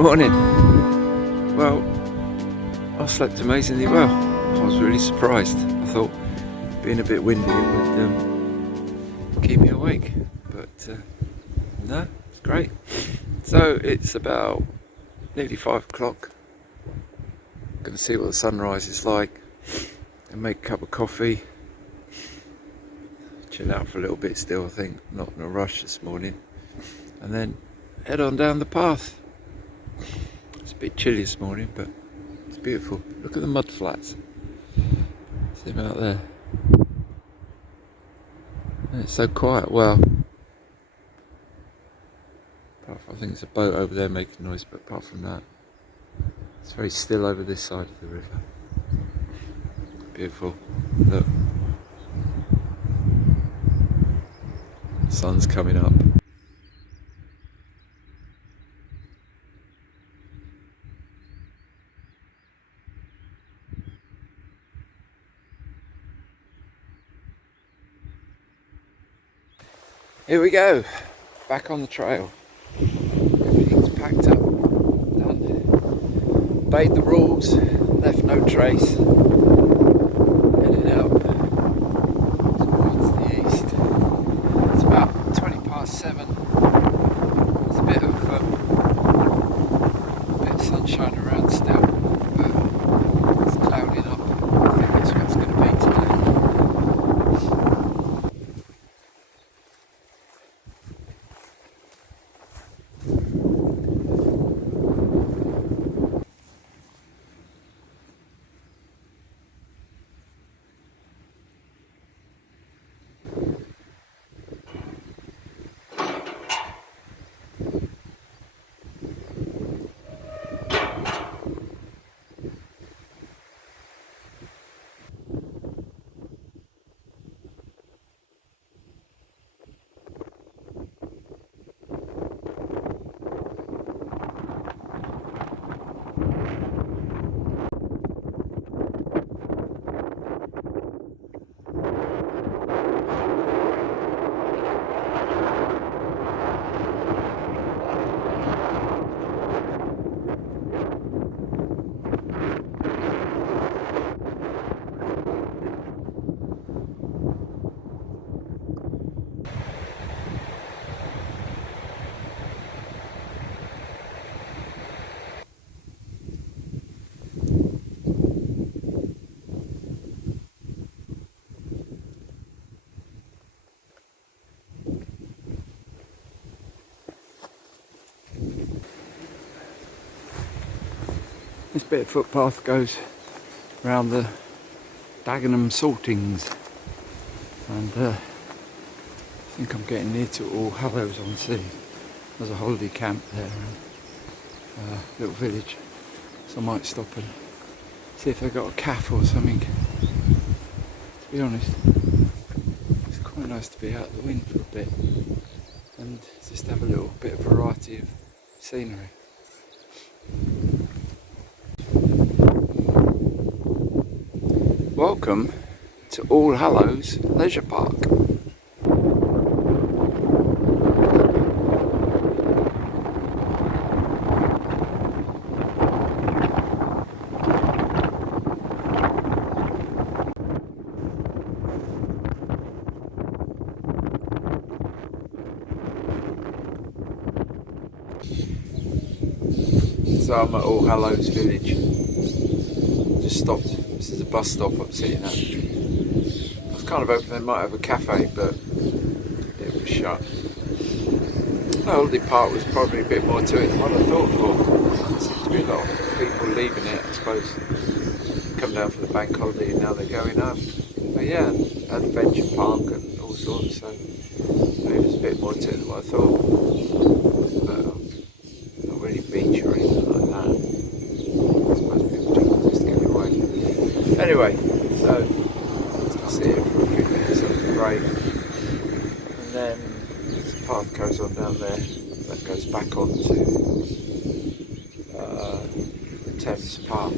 Morning. Well, I slept amazingly well. I was really surprised. I thought being a bit windy it would keep me awake, but no, it's great. So it's about nearly 5 o'clock. I'm going to see what the sunrise is like and make a cup of coffee. Chill out for a little bit still, I think. Not in a rush this morning. And then head on down the path. It's a bit chilly this morning, but it's beautiful. Look at the mud flats. See them out there. And it's so quiet. Well, apart from, I think there's a boat over there making noise, but apart from that, it's very still over this side of the river. Beautiful. Look. Sun's coming up. Here we go, back on the trail. Everything's packed up, done. Obeyed the rules, left no trace. Headed out towards the east. It's about 20 past 7. There's a bit of sunshine around still, but it's clouding up. I think that's what it's going to be today. This bit of footpath goes around the Dagenham Saltings, and I think I'm getting near to All Hallows on Sea. There's a holiday camp there, and a little village, so I might stop and see if they've got a cafe or something. To be honest, it's quite nice to be out of the wind for a bit and just have a little bit of variety of scenery. Welcome to All Hallows Leisure Park. So I'm at All Hallows Village. Just stopped. This is a bus stop I'm sitting at. I was kind of hoping they might have a cafe, but it was shut. The holiday park was probably a bit more to it than what I thought for. There seems to be a lot of people leaving it, I suppose. Come down for the bank holiday and now they're going home. But yeah, adventure park and all sorts, so maybe it was a bit more to it than what I thought. But not really beach or anything like that. I suppose people just get away. Anyway, so I'll sit here for a few minutes on the break, and then this path goes on down there that goes back onto the Thames Park.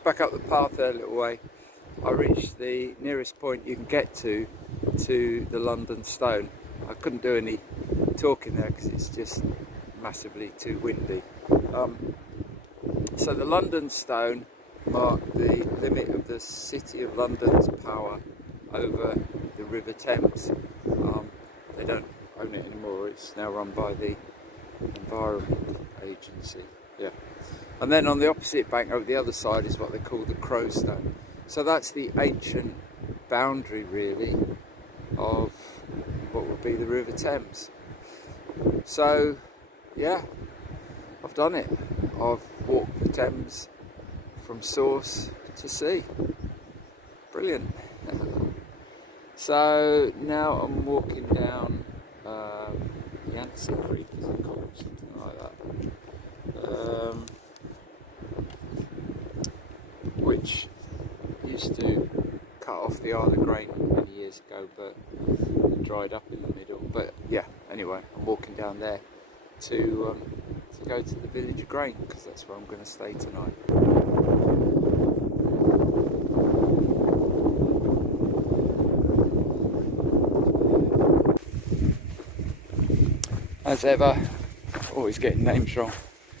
just back up the path there a little way, I reached the nearest point you can get to the London Stone. I couldn't do any talking there because it's just massively too windy. So the London Stone marked the limit of the City of London's power over the River Thames. They don't own it anymore, it's now run by the Environment Agency. Yeah. And then on the opposite bank over the other side is what they call the Crow Stone. So that's the ancient boundary really of what would be the River Thames. So yeah, I've done it. I've walked the Thames from source to sea. Brilliant. So now I'm walking down Yancey Creek, is it called? Something like that. Which used to cut off the Isle of Grain many years ago, but it dried up in the middle. But yeah, anyway, I'm walking down there to go to the village of Grain, because that's where I'm going to stay tonight. As ever, always getting names wrong.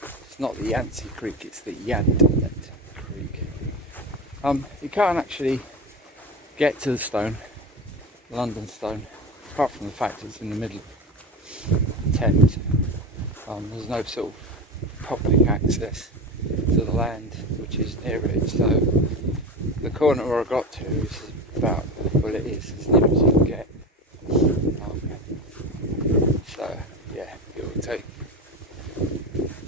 It's not the Yancey Creek, it's the Yant Creek. You can't actually get to the stone, London Stone, apart from the fact it's in the middle of the Thames. There's no sort of public access to the land which is near it, so the corner where I got to is about, well, it is as near as you can get. So yeah, it will take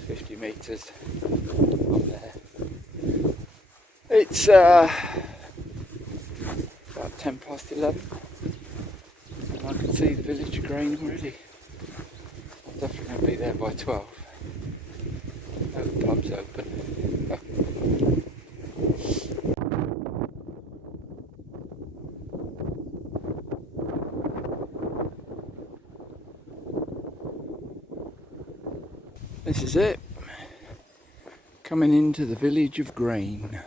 50 metres up there. It's about 10 past 11 and I can see the village of Grain already. I'm definitely going to be there by 12. Oh, the pub's open. This is it, coming into the village of Grain.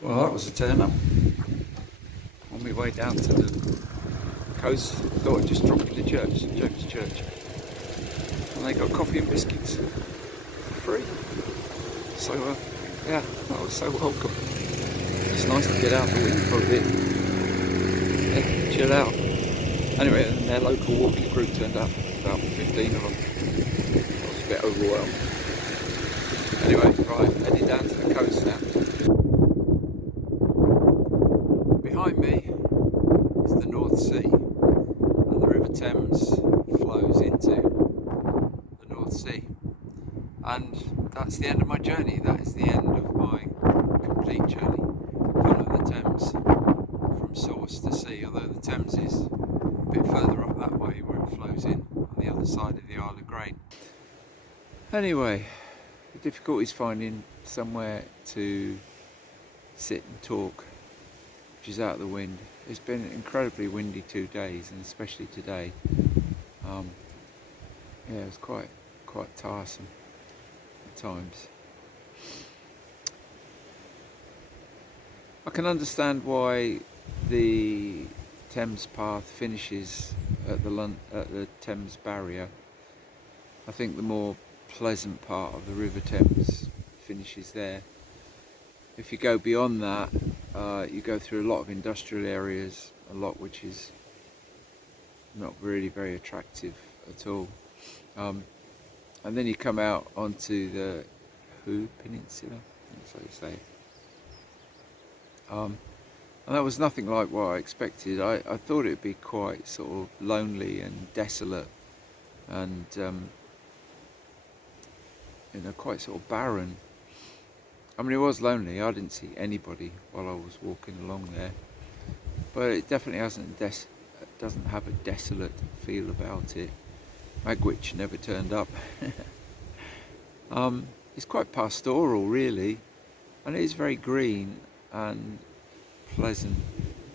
Well, that was a turn up. On my way down to the coast, thought I'd just drop into church, St James Church. And they got coffee and biscuits for free. So yeah, that was so welcome. It's nice to get out the wind for a bit. Yeah, chill out. Anyway, and their local walking group turned up, about 15 of them. I was a bit overwhelmed. Anyway, right, heading down to the coast now. Behind me is the North Sea, and the River Thames flows into the North Sea. And that's the end of my journey. That is the end of my complete journey, following the Thames from source to sea, although the Thames is a bit further up that way where it flows in on the other side of the Isle of Grain. Anyway, the difficulty is finding somewhere to sit and talk, which is out of the wind. It's been incredibly windy 2 days, and especially today. Yeah, it was quite tiresome at times. I can understand why the Thames path finishes at the Thames barrier. I think the more pleasant part of the River Thames finishes there. If you go beyond that, you go through a lot of industrial areas, a lot which is not really very attractive at all. And then you come out onto the Hoo Peninsula, that's how you say it. And that was nothing like what I expected. I thought it would be quite sort of lonely and desolate and quite sort of barren. I mean, it was lonely. I didn't see anybody while I was walking along there, but it definitely doesn't have a desolate feel about it. Magwitch never turned up. It's quite pastoral, really, and it is very green and pleasant.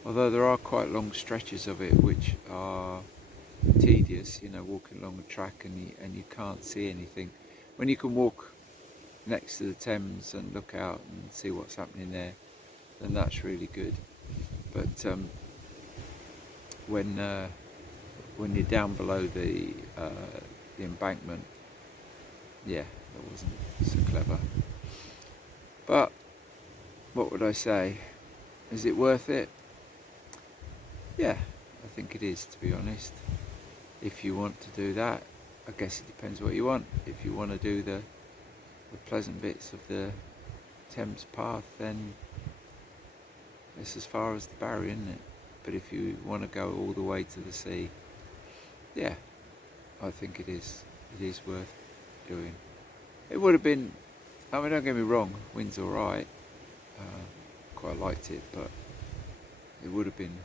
Although there are quite long stretches of it which are tedious, you know, walking along the track and you can't see anything. When you can walk next to the Thames and look out and see what's happening there, then that's really good. But when you're down below the embankment, yeah, that wasn't so clever. But what would I say? Is it worth it? Yeah, I think it is, to be honest. If you want to do that, I guess it depends what you want. If you want to do the pleasant bits of the Thames path, then it's as far as the barrier, isn't it? But if you want to go all the way to the sea, yeah, I think it is worth doing. It would have been, I mean, don't get me wrong, wind's alright, quite liked it, but it would have been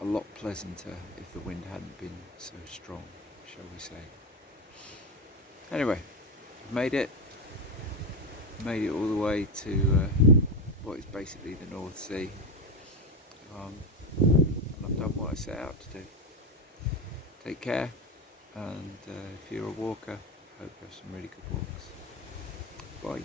a lot pleasanter if the wind hadn't been so strong, shall we say. Anyway, I've made it all the way to what is basically the North Sea, and I've done what I set out to do. Take care, and if you're a walker, I hope you have some really good walks. Bye.